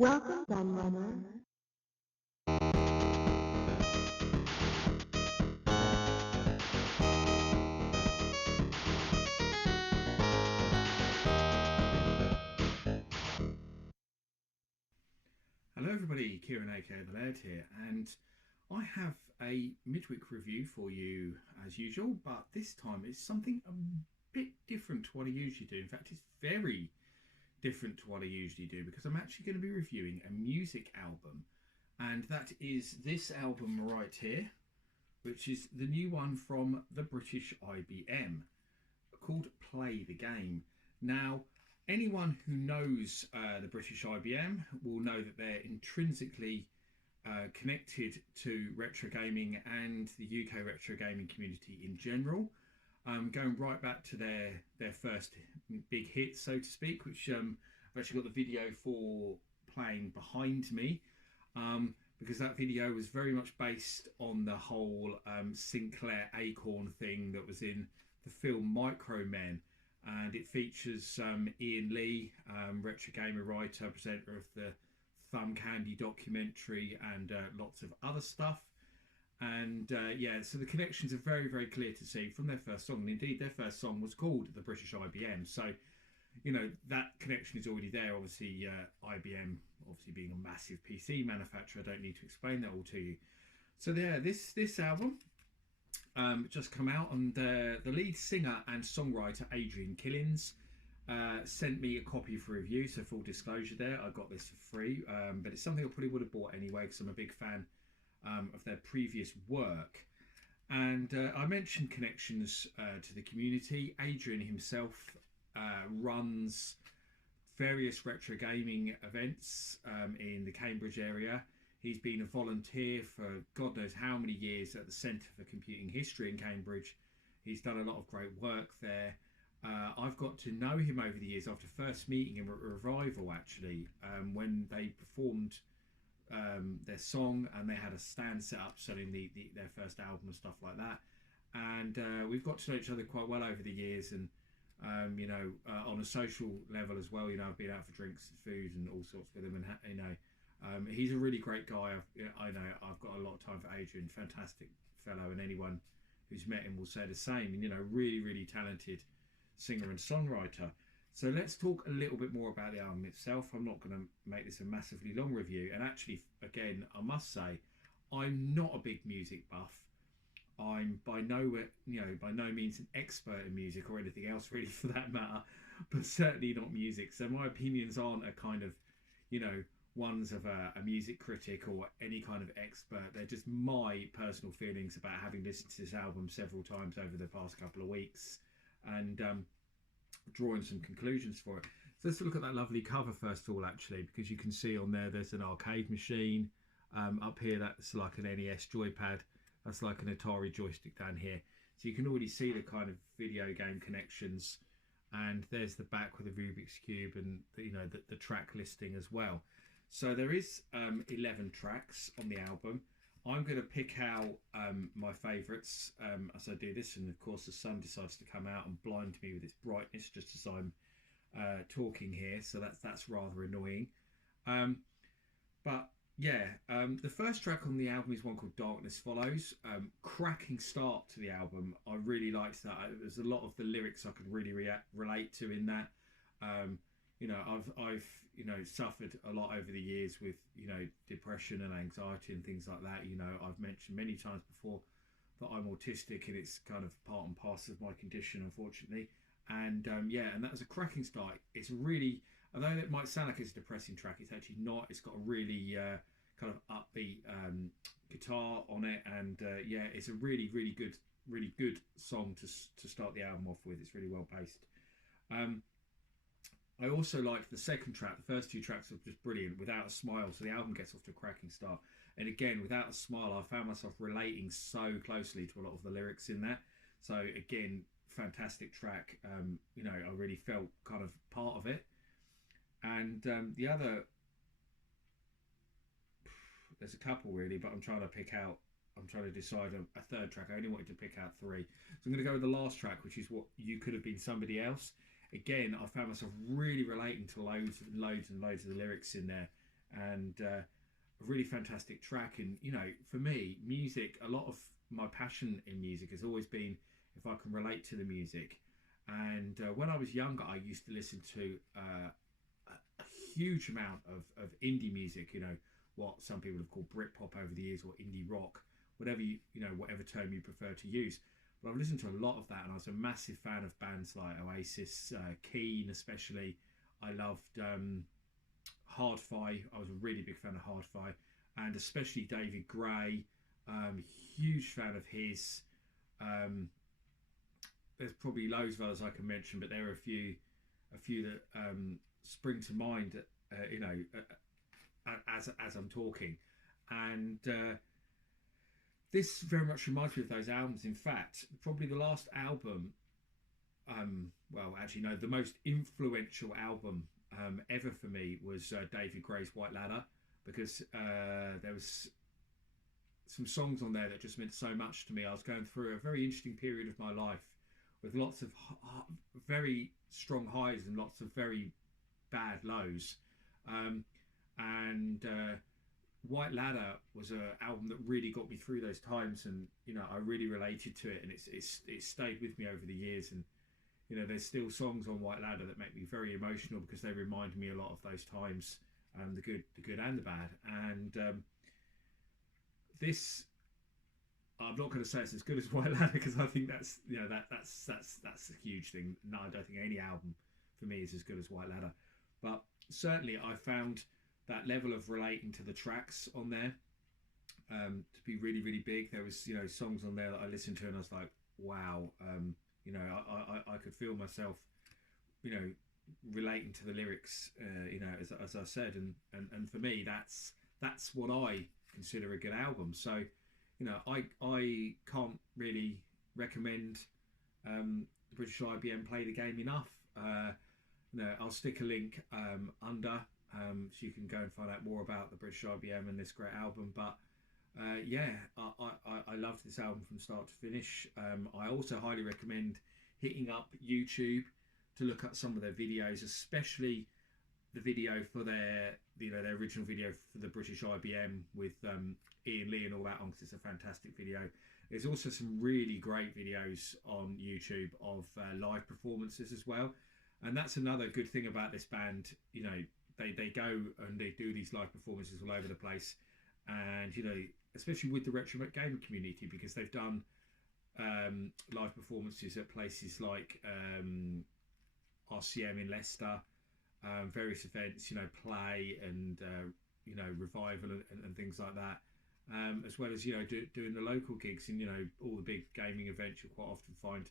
Welcome, Gunrunner. Hello everybody, Kieran aka The Laird here, and I have a midweek review for you as usual, but this time it's something a bit different to what I usually do. In fact, it's very different to what I usually do because I'm actually going to be reviewing a music album, and that is this album right here, which is the new one from the British IBM called Play the Game. Now, anyone who knows the British IBM will know that they're intrinsically connected to retro gaming and the UK retro gaming community in general. Going right back to their first big hit, so to speak, which I've actually got the video for playing behind me, because that video was very much based on the whole Sinclair Acorn thing that was in the film Micro Men, and it features Ian Lee, retro gamer, writer, presenter of the Thumb Candy documentary, and lots of other stuff. And yeah, so the connections are very, very clear to see from their first song. And indeed, their first song was called the British IBM. So, you know, that connection is already there. Obviously, IBM, obviously being a massive PC manufacturer, I don't need to explain that all to you. So, yeah, this album just come out, and the lead singer and songwriter Adrian Killins sent me a copy for review. So full disclosure there, I got this for free, but it's something I probably would have bought anyway because I'm a big fan of their previous work. And I mentioned connections to the community. Adrian himself runs various retro gaming events in the Cambridge area. He's been a volunteer for God knows how many years at the Centre for Computing History in Cambridge. He's done a lot of great work there. I've got to know him over the years after first meeting him at Revival, actually, when they performed their song and they had a stand set up selling their first album and stuff like that. And we've got to know each other quite well over the years, and on a social level as well. You know, I've been out for drinks and food and all sorts with him, and he's a really great guy. I know I've got a lot of time for Adrian, fantastic fellow, and anyone who's met him will say the same. And really, really talented singer and songwriter. So let's talk a little bit more about the album itself. I'm not going to make this a massively long review. And actually, again, I must say, I'm not a big music buff. I'm by no means an expert in music or anything else really for that matter, but certainly not music. So my opinions aren't a kind of, ones of a music critic or any kind of expert. They're just my personal feelings about having listened to this album several times over the past couple of weeks, and drawing some conclusions for it. So let's look at that lovely cover first of all, actually, because you can see on there's an arcade machine. Up here, that's like an NES joypad. That's like an Atari joystick down here. So you can already see the kind of video game connections. And there's the back with the Rubik's Cube and the track listing as well. So there is 11 tracks on the album. I'm going to pick out my favourites as I do this, and of course the sun decides to come out and blind me with its brightness just as I'm talking here, so that's rather annoying. But yeah, the first track on the album is one called Darkness Follows. Cracking start to the album. I really liked that. There's a lot of the lyrics I could really relate to in that. I've suffered a lot over the years with depression and anxiety and things like that. I've mentioned many times before that I'm autistic, and it's kind of part and parcel of my condition, unfortunately. And and that was a cracking start. It's really, although it might sound like it's a depressing track, it's actually not. It's got a really kind of upbeat guitar on it, and it's a really, really good song to start the album off with. It's really well paced. I also liked the second track. The first two tracks were just brilliant. Without a Smile, so the album gets off to a cracking start. And again, Without a Smile, I found myself relating so closely to a lot of the lyrics in that. So again, fantastic track. I really felt kind of part of it. And the other, there's a couple really, but I'm trying to decide a third track. I only wanted to pick out three. So I'm going to go with the last track, which is What You Could Have Been Somebody Else. Again, I found myself really relating to loads and loads and loads of the lyrics in there. and a really fantastic track. And for me, music, a lot of my passion in music has always been if I can relate to the music. And when I was younger, I used to listen to a huge amount of indie music. What some people have called Britpop over the years, or indie rock, whatever whatever term you prefer to use. But I've listened to a lot of that, and I was a massive fan of bands like Oasis, Keane, especially. I loved Hard-Fi. I was a really big fan of Hard-Fi, and especially David Gray. Huge fan of his. Um, there's probably loads of others I can mention, but there are a few that spring to mind. As I'm talking, and this very much reminds me of those albums. In fact, probably the last album, well, actually, no, the most influential album ever for me was David Gray's White Ladder, because there was some songs on there that just meant so much to me. I was going through a very interesting period of my life with lots of very strong highs and lots of very bad lows. And White Ladder was an album that really got me through those times, and I really related to it, and it's stayed with me over the years. And there's still songs on White Ladder that make me very emotional because they remind me a lot of those times, the good and the bad. And this, I'm not going to say it's as good as White Ladder, because I think that's that's a huge thing. No, I don't think any album for me is as good as White Ladder, but certainly I found that level of relating to the tracks on there to be really, really big. There was songs on there that I listened to and I was like, wow, I could feel myself relating to the lyrics, as I said, and for me that's what I consider a good album. So I can't really recommend the British IBM Play the Game enough. I'll stick a link under, so you can go and find out more about the British IBM and this great album. But I loved this album from start to finish. I also highly recommend hitting up YouTube to look at some of their videos, especially the video for their original video for the British IBM with Ian Lee and all that on, because it's a fantastic video. There's also some really great videos on YouTube of live performances as well, and that's another good thing about this band. They go and they do these live performances all over the place, and especially with the retro gaming community, because they've done live performances at places like RCM in Leicester, various events, Play and Revival and things like that, as well as doing the local gigs and all the big gaming events. You'll quite often find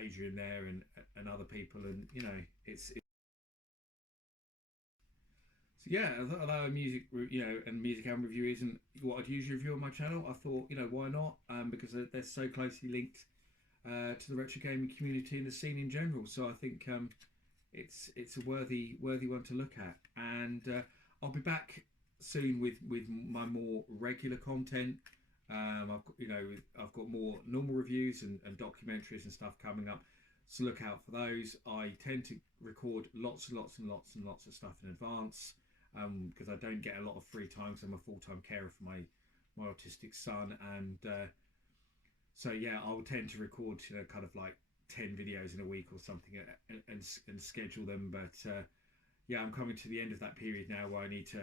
Adrian there and other people, and it's so yeah. Although music and music album review isn't what I'd usually review on my channel, I thought why not, because they're so closely linked to the retro gaming community and the scene in general. So I think it's a worthy one to look at. And I'll be back soon with my more regular content. I've got more normal reviews and documentaries and stuff coming up, so look out for those. I tend to record lots and lots of stuff in advance, because I don't get a lot of free time, because I'm a full-time carer for my autistic son. And so yeah, I'll tend to record kind of like 10 videos in a week or something, and schedule them. But yeah, I'm coming to the end of that period now where I need to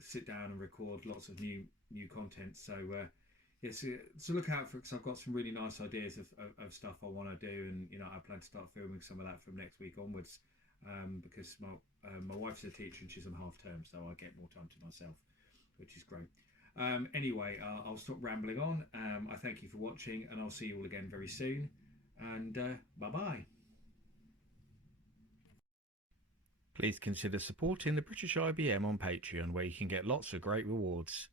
sit down and record lots of new content. So so look out for it, because I've got some really nice ideas of stuff I want to do, and I plan to start filming some of that from next week onwards, because my wife's a teacher and she's on half term, so I get more time to myself, which is great. Anyway, I'll stop rambling on. I thank you for watching, and I'll see you all again very soon, and bye bye. Please consider supporting the British IBM on Patreon, where you can get lots of great rewards.